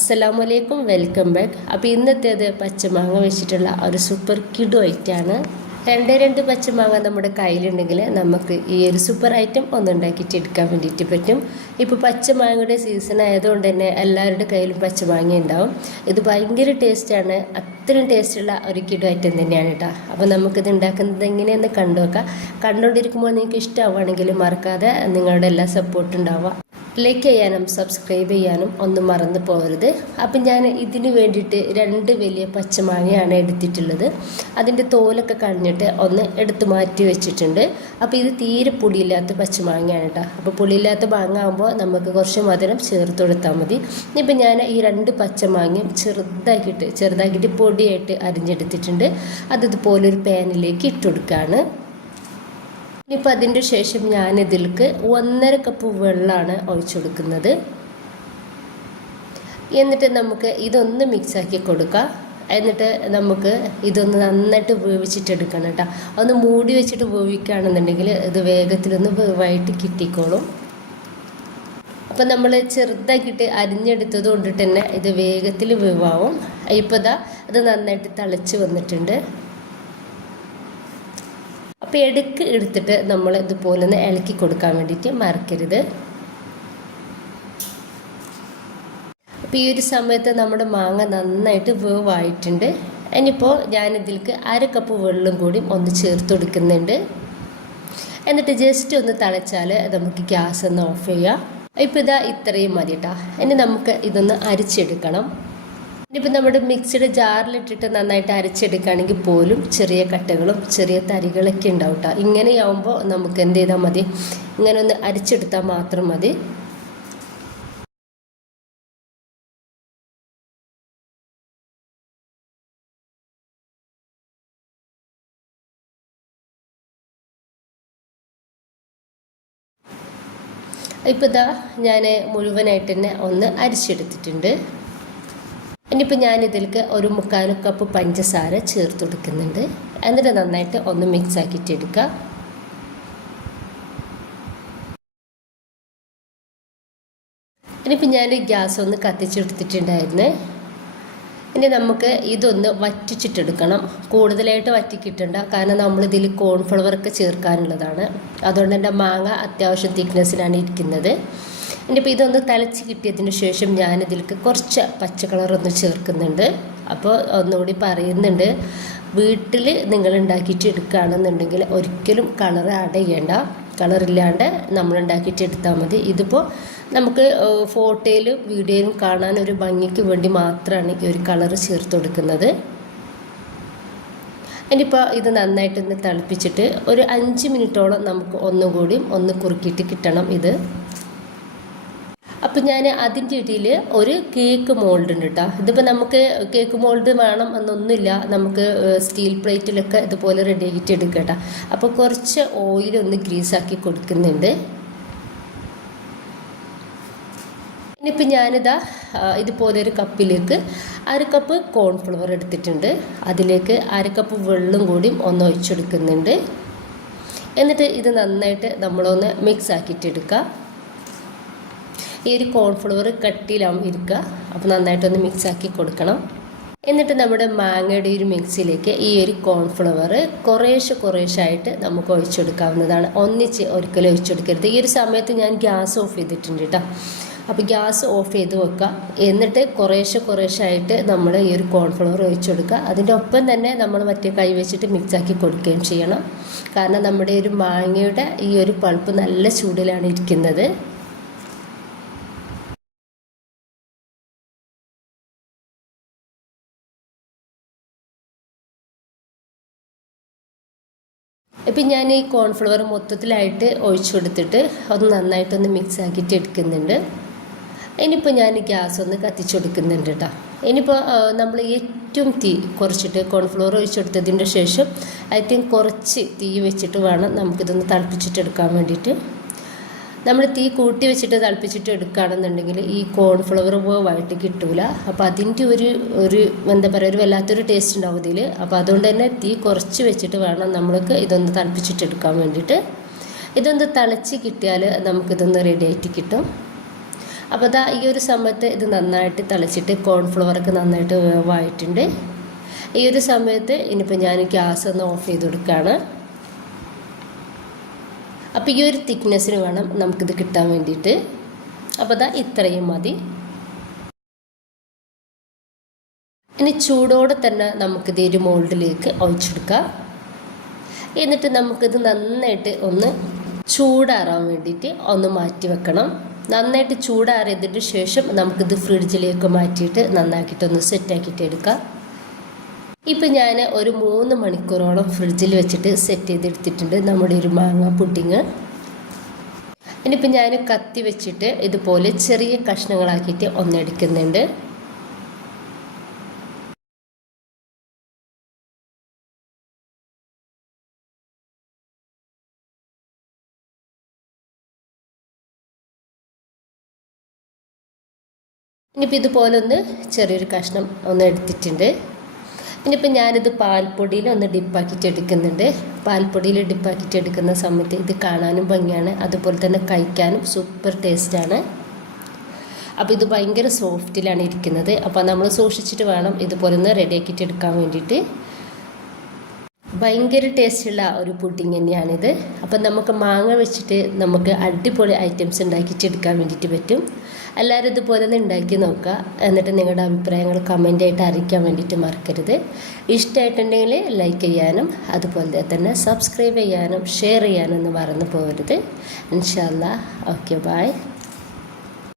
അസ്സലാമലൈക്കും, welcome back. അപ്പോൾ ഇന്നത്തേത് പച്ചമാങ്ങ വെച്ചിട്ടുള്ള ഒരു സൂപ്പർ കിഡു ഐറ്റമാണ്. രണ്ട് പച്ചമാങ്ങ നമ്മുടെ കയ്യിലുണ്ടെങ്കിൽ നമുക്ക് ഈ ഒരു സൂപ്പർ ഐറ്റം ഒന്നുണ്ടാക്കിയിട്ട് എടുക്കാൻ വേണ്ടിയിട്ട് പറ്റും. ഇപ്പോൾ പച്ചമാങ്ങയുടെ സീസൺ ആയതുകൊണ്ട് തന്നെ എല്ലാവരുടെ കയ്യിലും പച്ചമാങ്ങ ഉണ്ടാവും. ഇത് ഭയങ്കര ടേസ്റ്റാണ്, അത്രയും ടേസ്റ്റുള്ള ഒരു കിഡു ഐറ്റം തന്നെയാണ് കേട്ടോ. അപ്പോൾ നമുക്കിത് ഉണ്ടാക്കുന്നത് എങ്ങനെയെന്ന് കണ്ടുനോക്കാം. കണ്ടുകൊണ്ടിരിക്കുമ്പോൾ നിങ്ങൾക്ക് ഇഷ്ടമാവുകയാണെങ്കിൽ മറക്കാതെ നിങ്ങളുടെ എല്ലാ സപ്പോർട്ടും ഉണ്ടാവുക. ലൈക്ക് ചെയ്യാനും സബ്സ്ക്രൈബ് ചെയ്യാനും ഒന്നും മറന്നു പോകരുത്. അപ്പം ഞാൻ ഇതിന് വേണ്ടിയിട്ട് 2 വലിയ പച്ചമാങ്ങയാണ് എടുത്തിട്ടുള്ളത്. അതിൻ്റെ തോലൊക്കെ കളഞ്ഞിട്ട് ഒന്ന് എടുത്ത് മാറ്റി വെച്ചിട്ടുണ്ട്. അപ്പോൾ ഇത് തീരെ പുളിയില്ലാത്ത പച്ചമാങ്ങയാണ് കേട്ടോ. അപ്പോൾ പുളിയില്ലാത്ത മാങ്ങ ആകുമ്പോൾ നമുക്ക് കുറച്ച് മധുരം ചേർത്ത് കൊടുത്താൽ മതി. ഇപ്പം ഞാൻ ഈ 2 പച്ചമാങ്ങയും ചെറുതാക്കിയിട്ട് പൊടിയായിട്ട് അരിഞ്ഞെടുത്തിട്ടുണ്ട്. അതിതുപോലൊരു പാനിലേക്ക് ഇട്ട് കൊടുക്കുകയാണ്. ഇനിയിപ്പോൾ അതിൻ്റെ ശേഷം ഞാനിതിലേക്ക് 1.5 കപ്പ് വെള്ളമാണ് ഒഴിച്ചു കൊടുക്കുന്നത്. എന്നിട്ട് നമുക്ക് ഇതൊന്ന് മിക്സാക്കി കൊടുക്കാം. എന്നിട്ട് നമുക്ക് ഇതൊന്ന് നന്നായിട്ട് വേവിച്ചിട്ടെടുക്കണം കേട്ടോ. ഒന്ന് മൂടി വെച്ചിട്ട് വേവിക്കുകയാണെന്നുണ്ടെങ്കിൽ ഇത് വേഗത്തിലൊന്ന് വേവായിട്ട് കിട്ടിക്കോളും. അപ്പം നമ്മൾ ചെറുതാക്കിയിട്ട് അരിഞ്ഞെടുത്തത് കൊണ്ടിട്ട് തന്നെ ഇത് വേഗത്തിൽ വേവാവും. ഇപ്പോൾ അത് നന്നായിട്ട് തിളച്ച് വന്നിട്ടുണ്ട്. അപ്പോൾ എടുത്തിട്ട് നമ്മൾ ഇതുപോലെ ഒന്ന് ഇളക്കി കൊടുക്കാൻ വേണ്ടിയിട്ട് മറക്കരുത്. അപ്പോൾ ഈ ഒരു സമയത്ത് നമ്മുടെ മാങ്ങ നന്നായിട്ട് വേവായിട്ടുണ്ട്. ഇനിയിപ്പോൾ ഞാനിതിലേക്ക് 1/2 കപ്പ് വെള്ളം കൂടി ഒന്ന് ചേർത്ത് കൊടുക്കുന്നുണ്ട്. എന്നിട്ട് ജസ്റ്റ് ഒന്ന് തിളച്ചാൽ നമുക്ക് ഗ്യാസ് ഒന്ന് ഓഫ് ചെയ്യാം. ഇപ്പോൾ ഇത്രയും മതി കേട്ടോ. ഇനി നമുക്ക് ഇതൊന്ന് അരിച്ചെടുക്കണം. ഇനിയിപ്പോൾ നമ്മുടെ മിക്സിയുടെ ജാറിലിട്ടിട്ട് നന്നായിട്ട് അരച്ചെടുക്കുകയാണെങ്കിൽ പോലും ചെറിയ കട്ടകളും ചെറിയ തരികളൊക്കെ ഉണ്ടാവും കേട്ടോ. ഇങ്ങനെയാവുമ്പോൾ നമുക്ക് എന്ത് ചെയ്താൽ മതി, ഇങ്ങനെ ഒന്ന് അരിച്ചെടുത്താൽ മാത്രം മതി. ഇപ്പോൾ ഞാൻ മുഴുവനായിട്ട് തന്നെ ഒന്ന് അരിച്ചെടുത്തിട്ടുണ്ട്. ഇനിയിപ്പോൾ ഞാനിതിലേക്ക് 1/4 കപ്പ് പഞ്ചസാര ചേർത്ത് കൊടുക്കുന്നുണ്ട്. എന്നിട്ട് നന്നായിട്ട് ഒന്ന് മിക്സ് ആക്കിയിട്ട് എടുക്കുക. ഇനിയിപ്പോൾ ഞാൻ ഗ്യാസ് ഒന്ന് കത്തിച്ചെടുത്തിട്ടുണ്ടായിരുന്നു. ഇനി നമുക്ക് ഇതൊന്ന് വറ്റിച്ചിട്ടെടുക്കണം. കൂടുതലായിട്ട് വറ്റിക്കിട്ടണ്ട, കാരണം നമ്മളിതിൽ കോൺഫ്ലവറൊക്കെ ചേർക്കാനുള്ളതാണ്. അതുകൊണ്ട് തന്നെ മാങ്ങ അത്യാവശ്യം തിക്നെസ്സിലാണ് ഇരിക്കുന്നത്. ഇനിയിപ്പോൾ ഇതൊന്ന് തിളച്ച് കിട്ടിയതിന് ശേഷം ഞാനിതിലേക്ക് കുറച്ച് പച്ച കളറൊന്ന് ചേർക്കുന്നുണ്ട്. അപ്പോൾ ഒന്നുകൂടി പറയുന്നുണ്ട്, വീട്ടിൽ നിങ്ങൾ ഉണ്ടാക്കിയിട്ട് എടുക്കുകയാണെന്നുണ്ടെങ്കിൽ ഒരിക്കലും കളർ ആഡ് ചെയ്യേണ്ട. കളറില്ലാണ്ട് നമ്മൾ ഉണ്ടാക്കിയിട്ട് എടുത്താൽ മതി. ഇതിപ്പോൾ നമുക്ക് ഫോട്ടോയിലും വീഡിയോയിലും കാണാൻ ഒരു ഭംഗിക്ക് വേണ്ടി മാത്രമാണ് ഈ ഒരു കളർ ചേർത്ത് കൊടുക്കുന്നത്. ഇനിയിപ്പോൾ ഇത് നന്നായിട്ടൊന്ന് തിളപ്പിച്ചിട്ട് ഒരു 5 മിനിറ്റോളം നമുക്ക് ഒന്നുകൂടി ഒന്ന് കുറുക്കിയിട്ട് കിട്ടണം ഇത്. അപ്പോൾ ഞാൻ അതിൻ്റെ ഇടയിൽ ഒരു കേക്ക് മോൾഡ് ഉണ്ട് കേട്ടോ. ഇതിപ്പോൾ നമുക്ക് കേക്ക് മോൾഡ് വേണം എന്നൊന്നുമില്ല, നമുക്ക് സ്റ്റീൽ പ്ലേറ്റിലൊക്കെ ഇതുപോലെ റെഡി ആക്കിയിട്ട് എടുക്കുക കേട്ടോ. അപ്പോൾ കുറച്ച് ഓയിലൊന്ന് ഗ്രീസാക്കി കൊടുക്കുന്നുണ്ട്. ഇനിയിപ്പോൾ ഇതുപോലെ ഒരു കപ്പിലേക്ക് 1/2 കപ്പ് കോൺഫ്ലവർ എടുത്തിട്ടുണ്ട്. അതിലേക്ക് 1/2 കപ്പ് വെള്ളം കൂടി ഒന്ന് ഒഴിച്ചെടുക്കുന്നുണ്ട്. എന്നിട്ട് ഇത് നന്നായിട്ട് നമ്മളൊന്ന് മിക്സ് ആക്കിയിട്ട് എടുക്കുക. ഈ ഒരു കോൺഫ്ലവർ കട്ടിയിലാവും ഇരിക്കുക. അപ്പോൾ നന്നായിട്ടൊന്ന് മിക്സ് ആക്കി കൊടുക്കണം. എന്നിട്ട് നമ്മുടെ മാങ്ങയുടെ ഒരു മിക്സിയിലേക്ക് ഈ ഒരു കോൺഫ്ലവർ കുറേശ്ശായിട്ട് നമുക്ക് ഒഴിച്ചെടുക്കാവുന്നതാണ്. ഒരിക്കലും ഒഴിച്ചെടുക്കരുത്. ഈ ഒരു സമയത്ത് ഞാൻ ഗ്യാസ് ഓഫ് ചെയ്തിട്ടുണ്ട് കേട്ടോ. അപ്പോൾ ഗ്യാസ് ഓഫ് ചെയ്ത് വെക്കുക. എന്നിട്ട് കുറേശ്ശായിട്ട് നമ്മൾ ഈ ഒരു കോൺഫ്ലവർ ഒഴിച്ചെടുക്കുക. അതിൻ്റെ ഒപ്പം തന്നെ നമ്മൾ മറ്റേ കൈ വെച്ചിട്ട് മിക്സാക്കി കൊടുക്കുകയും ചെയ്യണം. കാരണം നമ്മുടെ ഒരു മാങ്ങയുടെ ഈ ഒരു പൾപ്പ് നല്ല ചൂടിലാണ് ഇരിക്കുന്നത്. ഇപ്പം ഞാൻ ഈ കോൺഫ്ലവർ മൊത്തത്തിലായിട്ട് ഒഴിച്ചു കൊടുത്തിട്ട് ഒന്ന് നന്നായിട്ടൊന്ന് മിക്സ് ആക്കിയിട്ട് എടുക്കുന്നുണ്ട്. ഇനിയിപ്പോൾ ഞാൻ ഗ്യാസ് ഒന്ന് കത്തിച്ചു കൊടുക്കുന്നുണ്ട് കേട്ടോ. ഇനിയിപ്പോൾ നമ്മൾ ഏറ്റവും തീ കുറച്ചിട്ട് കോൺഫ്ലവർ ഒഴിച്ചെടുത്തതിൻ്റെ ശേഷം ഏറ്റവും കുറച്ച് തീ വെച്ചിട്ട് വേണം നമുക്കിതൊന്ന് തിളപ്പിച്ചിട്ടെടുക്കാൻ വേണ്ടിയിട്ട്. നമ്മൾ തീ കൂട്ടി വെച്ചിട്ട് തിളപ്പിച്ചിട്ട് എടുക്കുകയാണെന്നുണ്ടെങ്കിൽ ഈ കോൺഫ്ലവർ വേവായിട്ട് കിട്ടൂല. അപ്പോൾ അതിൻ്റെ ഒരു എന്താ പറയുക, ഒരു വല്ലാത്തൊരു ടേസ്റ്റ് ഉണ്ടാവും ഇതിൽ. അപ്പോൾ അതുകൊണ്ട് തന്നെ തീ കുറച്ച് വെച്ചിട്ട് വേണം നമ്മൾക്ക് ഇതൊന്ന് തിളപ്പിച്ചിട്ടെടുക്കാൻ വേണ്ടിയിട്ട്. ഇതൊന്ന് തിളച്ച് കിട്ടിയാൽ നമുക്കിതൊന്ന് റെഡി ആയിട്ട് കിട്ടും. അപ്പോൾ ഇതാ ഈ ഒരു സമയത്ത് ഇത് നന്നായിട്ട് തിളച്ചിട്ട് കോൺഫ്ലവറൊക്കെ നന്നായിട്ട് വേവായിട്ടുണ്ട്. ഈ ഒരു സമയത്ത് ഇനിയിപ്പോൾ ഞാൻ ഗ്യാസ് ഒന്ന് ഓഫ് ചെയ്ത് കൊടുക്കുകയാണ്. അപ്പോൾ ഈ ഒരു തിക്നെസ്സിന് വേണം നമുക്കിത് കിട്ടാൻ വേണ്ടിയിട്ട്. അപ്പോൾ ഇതാ ഇത്രയും മതി. ഇനി ചൂടോടെ തന്നെ നമുക്കിത് ഒരു മോൾഡിലേക്ക് ഒഴിച്ചെടുക്കാം. എന്നിട്ട് നമുക്കിത് നന്നായിട്ട് ഒന്ന് ചൂടാറാൻ വേണ്ടിയിട്ട് ഒന്ന് മാറ്റി വെക്കണം. നന്നായിട്ട് ചൂടാറിയതിന് ശേഷം നമുക്കിത് ഫ്രിഡ്ജിലേക്ക് മാറ്റിയിട്ട് നന്നാക്കിയിട്ടൊന്ന് സെറ്റാക്കിയിട്ട് എടുക്കാം. ഇപ്പം ഞാൻ ഒരു 3 മണിക്കൂറോളം ഫ്രിഡ്ജിൽ വെച്ചിട്ട് സെറ്റ് ചെയ്തെടുത്തിട്ടുണ്ട് നമ്മുടെ ഒരു മാങ്ങ പുഡിങ്. ഇനിയിപ്പോൾ ഞാൻ കത്തി വെച്ചിട്ട് ഇതുപോലെ ചെറിയ കഷ്ണങ്ങളാക്കിയിട്ട് ഒന്നെടുക്കുന്നുണ്ട്. ഇനിയിപ്പോൾ ഇതുപോലെ ഒന്ന് ചെറിയൊരു കഷ്ണം ഒന്ന് എടുത്തിട്ടുണ്ട്. ഇനിയിപ്പോൾ ഞാനിത് പാൽപ്പൊടിയിൽ ഒന്ന് ഡിപ്പാക്കിയിട്ട് എടുക്കുന്നുണ്ട്. പാൽപ്പൊടിയിൽ ഡിപ്പാക്കിയിട്ട് എടുക്കുന്ന സമയത്ത് ഇത് കാണാനും ഭംഗിയാണ്, അതുപോലെ തന്നെ കഴിക്കാനും സൂപ്പർ ടേസ്റ്റാണ്. അപ്പോൾ ഇത് ഭയങ്കര സോഫ്റ്റിലാണ് ഇരിക്കുന്നത്. അപ്പോൾ നമ്മൾ സൂക്ഷിച്ചിട്ട് വേണം ഇതുപോലെ ഒന്ന് റെഡിയാക്കിയിട്ട് എടുക്കാൻ വേണ്ടിയിട്ട്. ഭയങ്കര ടേസ്റ്റുള്ള ഒരു പുഡിങ് തന്നെയാണിത്. അപ്പം നമുക്ക് മാങ്ങ വെച്ചിട്ട് നമുക്ക് അടിപൊളി ഐറ്റംസ് ഉണ്ടാക്കിയിട്ട് എടുക്കാൻ വേണ്ടിയിട്ട് പറ്റും. എല്ലാവരും ഇതുപോലെ ഒന്ന് ഉണ്ടാക്കി നോക്കുക. എന്നിട്ട് നിങ്ങളുടെ അഭിപ്രായങ്ങൾ കമൻ്റായിട്ട് അറിയിക്കാൻ വേണ്ടിയിട്ട് മറക്കരുത്. ഇഷ്ടമായിട്ടുണ്ടെങ്കിൽ ലൈക്ക് ചെയ്യാനും അതുപോലെ തന്നെ സബ്സ്ക്രൈബ് ചെയ്യാനും ഷെയർ ചെയ്യാനും ഒന്നും മറന്നു പോകരുത്. ഇൻഷാ അല്ലാഹ്. Okay, by.